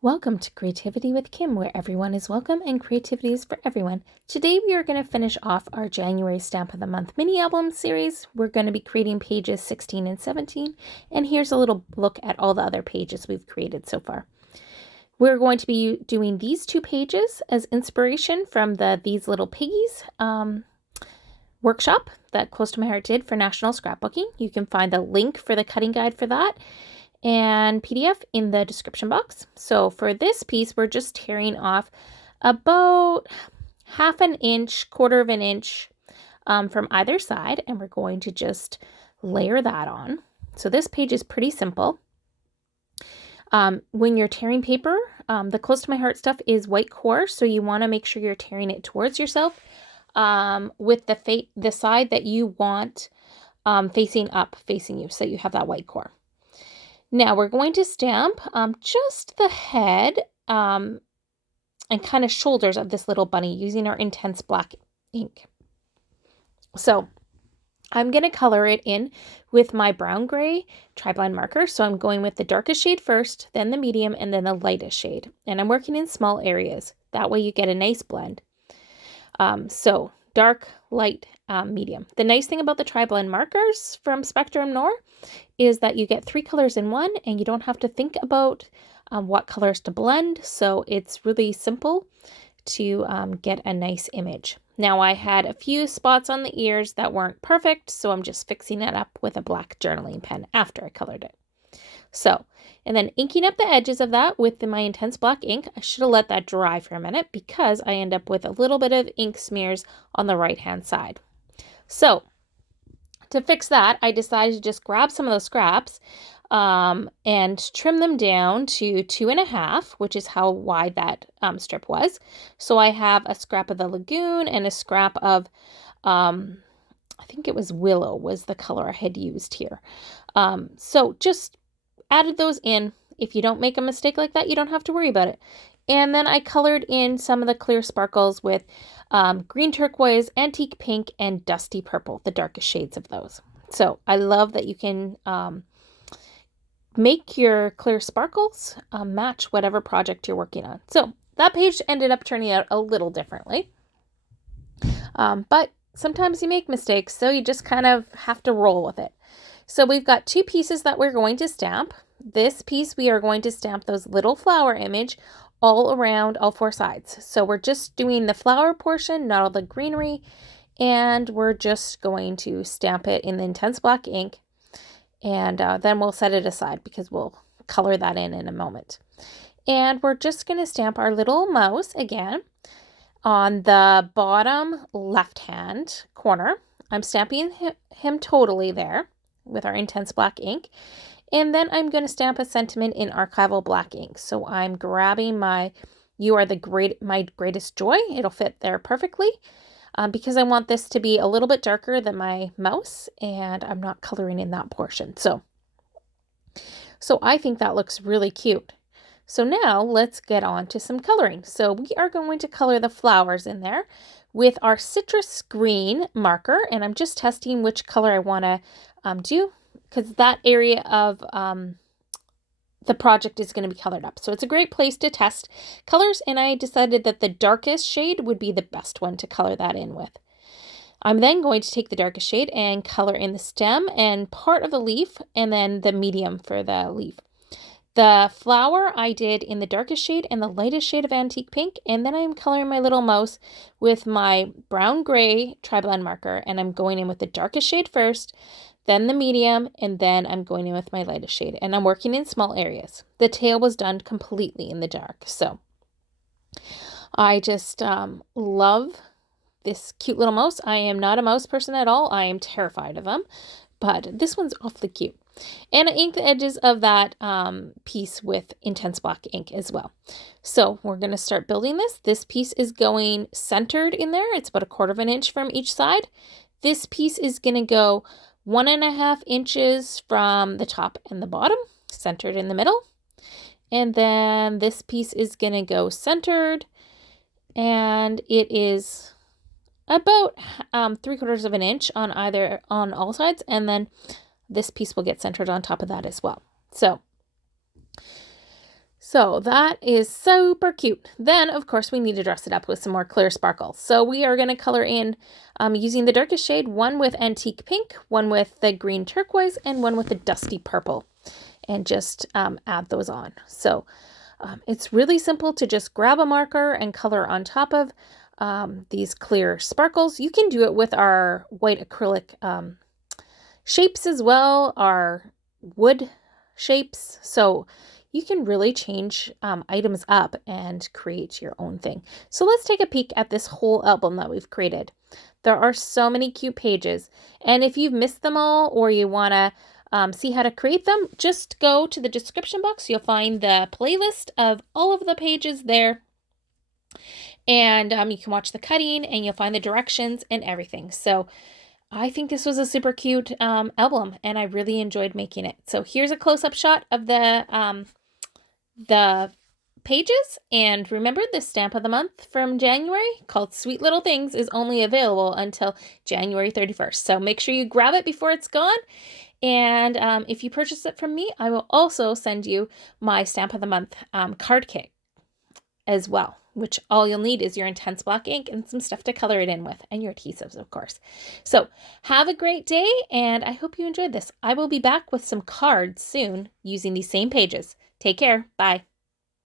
Welcome to Creativity with Kim, where everyone is welcome and creativity is for everyone. Today we are going to finish off our January Stamp of the Month mini album series. We're going to be creating pages 16 and 17, and here's a little look at all the other pages we've created so far. We're going to be doing these two pages as inspiration from the These Little Piggies workshop that Close to My Heart did for National Scrapbooking. You can find the link for the cutting guide for that and PDF in the description box. So for this piece, we're just tearing off about half an inch, quarter of an inch from either side, and we're going to just layer that on. So this page is pretty simple. When you're tearing paper, the Close to My Heart stuff is white core, so you want to make sure you're tearing it towards yourself with the side that you want facing up, facing you, so you have that white core. Now we're going to stamp just the head and kind of shoulders of this little bunny using our intense black ink. So I'm going to color it in with my brown gray tri-blend marker. So I'm going with the darkest shade first, then the medium, and then the lightest shade. And I'm working in small areas. That way you get a nice blend. So dark, light, medium. The nice thing about the tri-blend markers from Spectrum Noir is that you get 3 colors in one and you don't have to think about what colors to blend. So it's really simple to get a nice image. Now I had a few spots on the ears that weren't perfect, so I'm just fixing it up with a black journaling pen after I colored it. So, and then inking up the edges of that with my intense black ink. I should have let that dry for a minute because I end up with a little bit of ink smears on the right hand side. So to fix that, I decided to just grab some of those scraps and trim them down to 2.5, which is how wide that strip was. So I have a scrap of the Lagoon and a scrap of, I think it was Willow was the color I had used here. So just added those in. If you don't make a mistake like that, you don't have to worry about it. And then I colored in some of the clear sparkles with green turquoise, antique pink, and dusty purple, the darkest shades of those. So I love that you can make your clear sparkles match whatever project you're working on. So that page ended up turning out a little differently. But sometimes you make mistakes, so you just kind of have to roll with it. So we've got 2 pieces that we're going to stamp. This piece, we are going to stamp those little flower image all around all 4 sides. So we're just doing the flower portion, not all the greenery, and we're just going to stamp it in the intense black ink, and then we'll set it aside because we'll color that in a moment. And we're just going to stamp our little mouse again on the bottom left-hand corner. I'm stamping him totally there with our intense black ink. And then I'm going to stamp a sentiment in archival black ink. So I'm grabbing my You Are My Greatest Joy. It'll fit there perfectly because I want this to be a little bit darker than my mouse, and I'm not coloring in that portion. So I think that looks really cute. So now let's get on to some coloring. So we are going to color the flowers in there with our citrus green marker, and I'm just testing which color I want to do because that area of the project is going to be colored up. So it's a great place to test colors, and I decided that the darkest shade would be the best one to color that in with. I'm then going to take the darkest shade and color in the stem and part of the leaf, and then the medium for the leaf. The flower I did in the darkest shade and the lightest shade of antique pink, and then I'm coloring my little mouse with my brown gray tri-blend marker, and I'm going in with the darkest shade first, then the medium, and then I'm going in with my lightest shade, and I'm working in small areas. The tail was done completely in the dark, so I just love this cute little mouse. I am not a mouse person at all. I am terrified of them, but this one's awfully cute. And I inked the edges of that piece with intense black ink as well. So we're going to start building this. This piece is going centered in there. It's about 1/4 inch from each side. This piece is going to go 1.5 inches from the top and the bottom, centered in the middle. And then this piece is going to go centered, and it is about 3/4 inch on all sides, and then this piece will get centered on top of that as well. So So that is super cute. Then, of course, we need to dress it up with some more clear sparkles. So we are going to color in using the darkest shade, one with antique pink, one with the green turquoise, and one with the dusty purple, and just add those on. So it's really simple to just grab a marker and color on top of these clear sparkles. You can do it with our white acrylic shapes as well, our wood shapes. So you can really change items up and create your own thing. So let's take a peek at this whole album that we've created. There are so many cute pages. And if you've missed them all or you want to see how to create them, just go to the description box. You'll find the playlist of all of the pages there. And you can watch the cutting and you'll find the directions and everything. So I think this was a super cute album and I really enjoyed making it. So here's a close-up shot of the pages. And remember, the stamp of the month from January called Sweet Little Things is only available until January 31st. So make sure you grab it before it's gone. And if you purchase it from me, I will also send you my stamp of the month card kit as well, which all you'll need is your intense black ink and some stuff to color it in with, and your adhesives, of course. So have a great day, and I hope you enjoyed this. I will be back with some cards soon using these same pages. Take care. Bye.